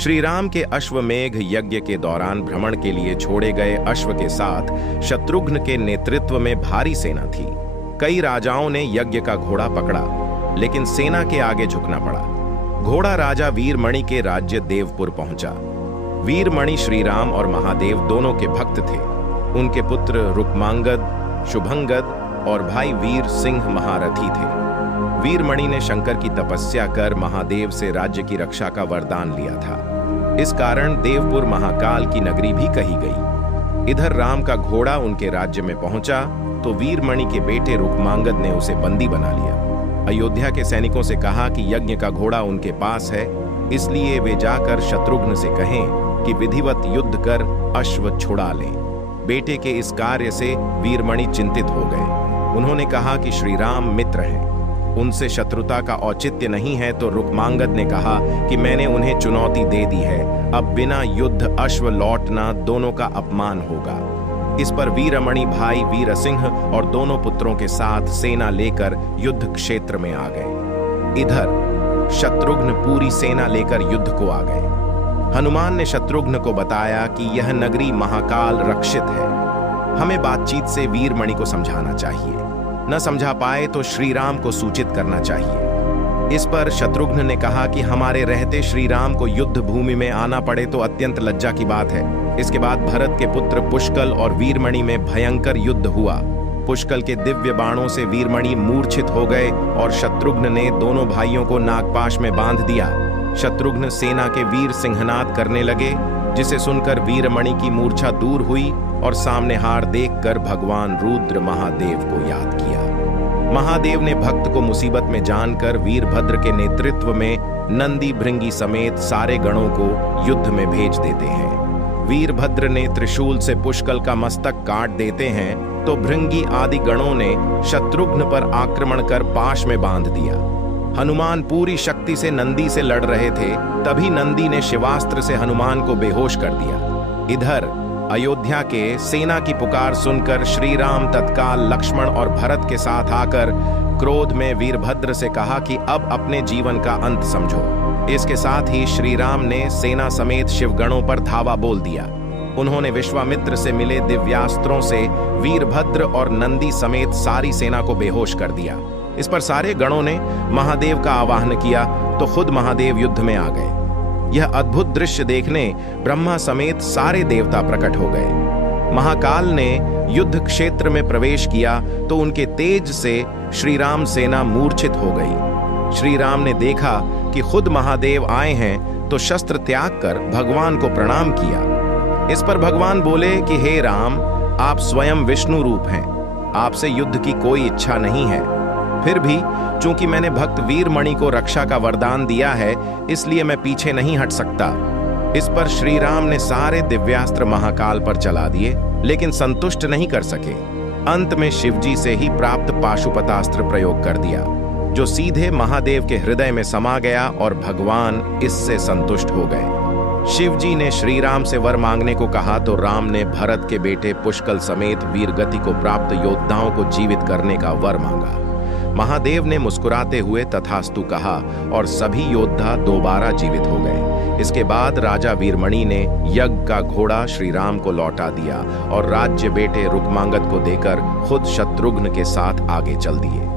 श्री राम के अश्वमेघ यज्ञ के दौरान भ्रमण के लिए छोड़े गए अश्व के साथ शत्रुघ्न के नेतृत्व में भारी सेना थी। कई राजाओं ने यज्ञ का घोड़ा पकड़ा, लेकिन सेना के आगे झुकना पड़ा। घोड़ा राजा वीरमणि के राज्य देवपुर पहुंचा। वीरमणि श्री राम और महादेव दोनों के भक्त थे। उनके पुत्र रुक्मांगद, शुभंगद और भाई वीर सिंह महारथी थे। वीरमणि ने शंकर की तपस्या कर महादेव से राज्य की रक्षा का वरदान लिया था। इस कारण देवपुर महाकाल की नगरी भी कही गई। इधर राम का घोड़ा उनके राज्य में पहुंचा तो वीरमणि के बेटे रुक्मांगद ने उसे बंदी बना लिया। अयोध्या के सैनिकों से कहा कि यज्ञ का घोड़ा उनके पास है, इसलिए वे जाकर शत्रुघ्न से कहें कि विधिवत युद्ध कर अश्व छुड़ा लें। बेटे के इस कार्य से वीरमणि चिंतित हो गए। उन्होंने कहा कि श्री राम मित्र हैं, उनसे शत्रुता का औचित्य नहीं है। तो रुक्मांगद ने कहा कि मैंने उन्हें चुनौती दे दी है, अब बिना युद्ध अश्व लौटना दोनों का अपमान होगा। इस पर वीरमणि भाई वीरसिंह और दोनों पुत्रों के साथ सेना लेकर युद्ध क्षेत्र में आ गए। इधर शत्रुघ्न पूरी सेना लेकर युद्ध को आ गए। हनुमान ने शत्रुघ्न को बताया कि यह नगरी महाकाल रक्षित है, हमें बातचीत से वीरमणि को समझाना चाहिए, न समझा पाए तो श्री राम को सूचित करना चाहिए। इस पर शत्रुघ्न ने कहा कि हमारे रहते श्री राम को युद्ध भूमि में आना पड़े तो अत्यंत लज्जा की बात है। इसके बाद भरत के पुत्र पुष्कल और वीरमणि में भयंकर युद्ध हुआ। पुष्कल के दिव्य बाणों से वीरमणि मूर्छित हो गए और शत्रुघ्न ने दोनों भाइयों को नागपाश में बांध दिया। शत्रुघ्न सेना के वीर सिंहनाद करने लगे, जिसे सुनकर वीरमणि की मूर्छा दूर हुई और सामने हार देखकर भगवान रुद्र महादेव को याद किया। महादेव ने भक्त को मुसीबत में जानकर वीरभद्र के नेतृत्व में नंदी भृंगी समेत सारे गणों को युद्ध में भेज देते हैं। वीरभद्र ने त्रिशूल से पुष्कल का मस्तक काट देते हैं तो भृंगी आदि गणों ने शत्रुघ्न पर आक्रमण कर पाश में बांध दिया। हनुमान पूरी शक्ति से नंदी से लड़ रहे थे, तभी नंदी ने शिवास्त्र से हनुमान को बेहोश कर दिया। इधर अयोध्या के सेना की पुकार सुनकर श्री राम तत्काल लक्ष्मण और भरत के साथ आकर क्रोध में वीरभद्र से कहा कि अब अपने जीवन का अंत समझो। इसके साथ ही श्री राम ने सेना समेत शिवगणों पर धावा बोल दिया। उन्होंने विश्वामित्र से मिले दिव्यास्त्रों से वीरभद्र और नंदी समेत सारी सेना को बेहोश कर दिया। इस पर सारे गणों ने महादेव का आवाहन किया तो खुद महादेव युद्ध में आ गए। यह अद्भुत दृश्य देखने ब्रह्मा समेत सारे देवता प्रकट हो गए। महाकाल ने युद्ध क्षेत्र में प्रवेश किया तो उनके तेज से श्री राम सेना मूर्छित हो गई। श्री राम ने देखा कि खुद महादेव आए हैं तो शस्त्र त्याग कर भगवान को प्रणाम किया। इस पर भगवान बोले कि हे राम, आप स्वयं विष्णु रूप हैं, आपसे युद्ध की कोई इच्छा नहीं है। फिर भी चूंकि मैंने भक्त वीरमणि को रक्षा का वरदान दिया है, इसलिए मैं पीछे नहीं हट सकता। इस पर श्री राम ने सारे दिव्यास्त्र महाकाल पर चला दिए, लेकिन संतुष्ट नहीं कर सके। अंत में शिवजी से ही प्राप्त पाशुपतास्त्र प्रयोग कर दिया, जो सीधे महादेव के हृदय में समा गया और भगवान इससे संतुष्ट हो गए। शिवजी ने श्री राम से वर मांगने को कहा तो राम ने भरत के बेटे पुष्कल समेत वीरगति को प्राप्त योद्धाओं को जीवित करने का वर मांगा। महादेव ने मुस्कुराते हुए तथास्तु कहा और सभी योद्धा दोबारा जीवित हो गए। इसके बाद राजा वीरमणि ने यज्ञ का घोड़ा श्री राम को लौटा दिया और राज्य बेटे रुक्मांगद को देकर खुद शत्रुघ्न के साथ आगे चल दिए।